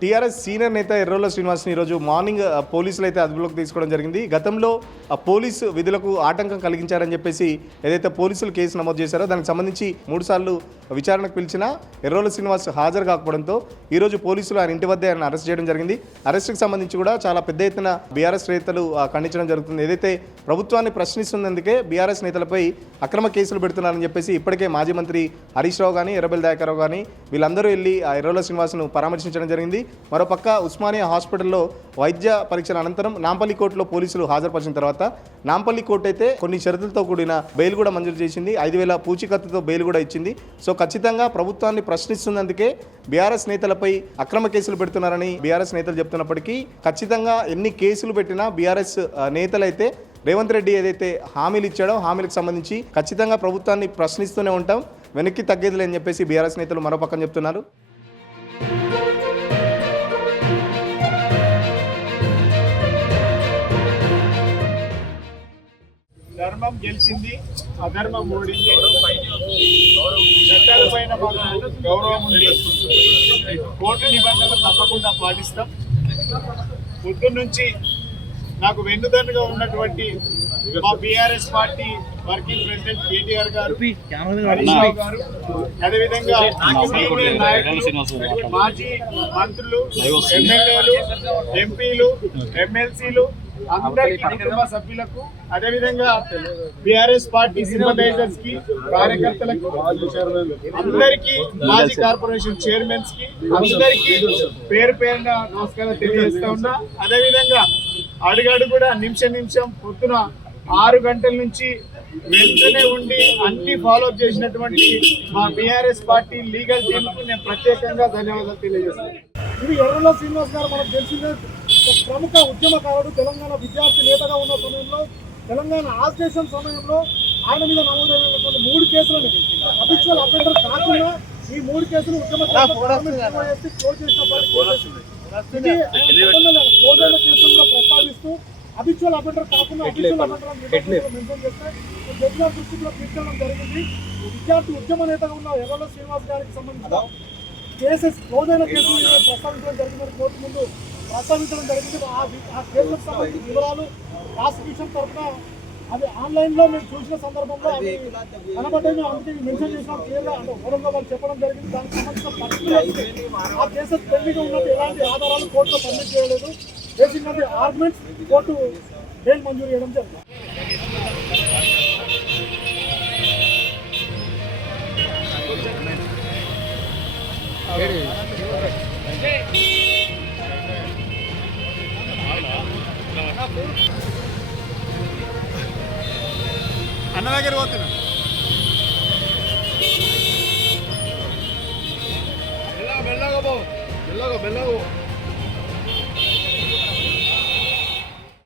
TRS senior నేత ఎర్రోల శ్రీనివాస్ని ఈరోజు morning పోలీసులు అయితే అదుపులోకి తీసుకోవడం జరిగింది. గతంలో ఆ పోలీసు విధులకు ఆటంకం కలిగించారని చెప్పేసి ఏదైతే పోలీసులు కేసు నమోదు చేశారో దానికి సంబంధించి మూడుసార్లు విచారణకు పిలిచిన ఎర్రోల శ్రీనివాస్ హాజరు కాకపోవడంతో ఈరోజు పోలీసులు ఆయన ఇంటి వద్ద ఆయన అరెస్ట్ చేయడం జరిగింది. అరెస్ట్కి సంబంధించి కూడా చాలా పెద్ద ఎత్తున బీఆర్ఎస్ నేతలు ఖండించడం జరుగుతుంది. ఏదైతే ప్రభుత్వాన్ని ప్రశ్నిస్తున్నందుకే బీఆర్ఎస్ నేతలపై అక్రమ కేసులు పెడుతున్నారని చెప్పేసి ఇప్పటికే మాజీ మంత్రి హరీష్ రావు కానీ ఎర్రబెల్ దయాకరావు కానీ వీళ్ళందరూ వెళ్ళి ఆ ఎర్రోల శ్రీనివాస్ను పరామర్శించడం జరిగింది. మరోపక్క ఉస్మానియా హాస్పిటల్లో వైద్య పరీక్షల అనంతరం నాంపల్లి కోర్టులో పోలీసులు హాజరుపరిచిన తర్వాత నాంపల్లి కోర్టు అయితే కొన్ని షరతులతో కూడిన బెయిల్ కూడా మంజూరు చేసింది. ఐదు వేల పూచీకత్తుతో బెయిల్ కూడా ఇచ్చింది. సో ఖచ్చితంగా ప్రభుత్వాన్ని ప్రశ్నిస్తున్నందుకే బీఆర్ఎస్ నేతలపై అక్రమ కేసులు పెడుతున్నారని బీఆర్ఎస్ నేతలు చెప్తున్నప్పటికీ ఖచ్చితంగా ఎన్ని కేసులు పెట్టినా బీఆర్ఎస్ నేతలైతే రేవంత్ రెడ్డి ఏదైతే హామీలు ఇచ్చాడో హామీలకు సంబంధించి ఖచ్చితంగా ప్రభుత్వాన్ని ప్రశ్నిస్తూనే ఉంటాం. వెనక్కి తగ్గేది లేని చెప్పేసి బీఆర్ఎస్ నేతలు మరో పక్కన చెప్తున్నారు. ధర్మం గెలిచింది అధర్మం ఓడింది. చట్టాల పైన మాకు గౌరవం ఉంది. కోర్టు నిబంధనలు తప్పకుండా పాటిస్తాం. పొద్దున్న నుంచి నాకు వెన్నుదన్నుగా ఉన్నటువంటి మా BRS party working president KTR గారు హరీష్ రావు గారు అదేవిధంగా సీనియర్ నాయకులు మాజీ మంత్రులు ఎమ్మెల్యేలు ఎంపీలు ఎమ్మెల్సీలు సభ్యులకు అదేవిధంగా బిఆర్ఎస్ పార్టీ సింపథైజర్స్కి కార్యకర్తలకు అందరికీ మాజీ కార్పొరేషన్ చైర్మన్స్కి అందరికీ పేరు పేరున నమస్కారం తెలియజేస్తా ఉన్నా. అదేవిధంగా అడుగడు కూడా నిమిషం నిమిషం పొద్దున ఆరు గంటల నుంచి వెంటనే ఉండి అన్ని ఫాలో చేసినటువంటి మా బీఆర్ఎస్ పార్టీ లీగల్ టీమ్కు నేను ప్రత్యేకంగా ధన్యవాదాలు తెలియజేస్తాను ఇది ఎర్రలో శ్రీనివాస్ గారు మనకు తెలిసిందే. ప్రముఖ ఉద్యమకారుడు తెలంగాణ విద్యార్థి నేతగా ఉన్న సమయంలో తెలంగాణ ఆస్టేషన్ సమయంలో ఆయన మీద నమోదైనటువంటి మూడు కేసులను అఫిషియల్ అఫెండర్ కాకుండా ఈ మూడు కేసులు ఉద్యమ క్లోజ్ చేసిన క్లోజ్ అయిన ప్రస్తావిస్తూ అఫిషియల్ అఫెండర్ కాకుండా అఫిషియల్ అఫెండర్ మెన్షన్ చేస్తే దృష్టిలో తీసుకెళ్ళడం జరిగింది. విద్యార్థి ఉద్యమ నేతగా ఉన్న ఎర్రలో శ్రీనివాస్ గారికి సంబంధించిన కేసెస్ క్లోజ్ అయిన కేసులు ప్రస్తావించడం జరిగిందని కోర్టు ముందు ప్రస్తావించడం జరిగింది. ఆ కేసులకు సంబంధించిన వివరాలు ప్రాసిక్యూషన్ తరఫున అది ఆన్లైన్లో మేము చూసిన సందర్భంలో అవి కనబడ్డాయి. మేము అందుకే మెన్షన్ చేసినాం. క్లియర్గా అంటే ఓరంగా వాళ్ళు చెప్పడం జరిగింది. దానికి సంబంధించిన ఆ కేసెస్ పెండింగ్ ఉన్నట్టు ఎలాంటి ఆధారాలు కోర్టులో సబ్మిట్ చేయలేదు. బేసిక్ ఆర్గ్యుమెంట్స్ కోర్టు బెయిల్ మంజూరు చేయడం జరిగింది. అన్న దగ్గర పోతున్నా. మెల్లగా మెల్లగా పో. మెల్లగా మెల్లగా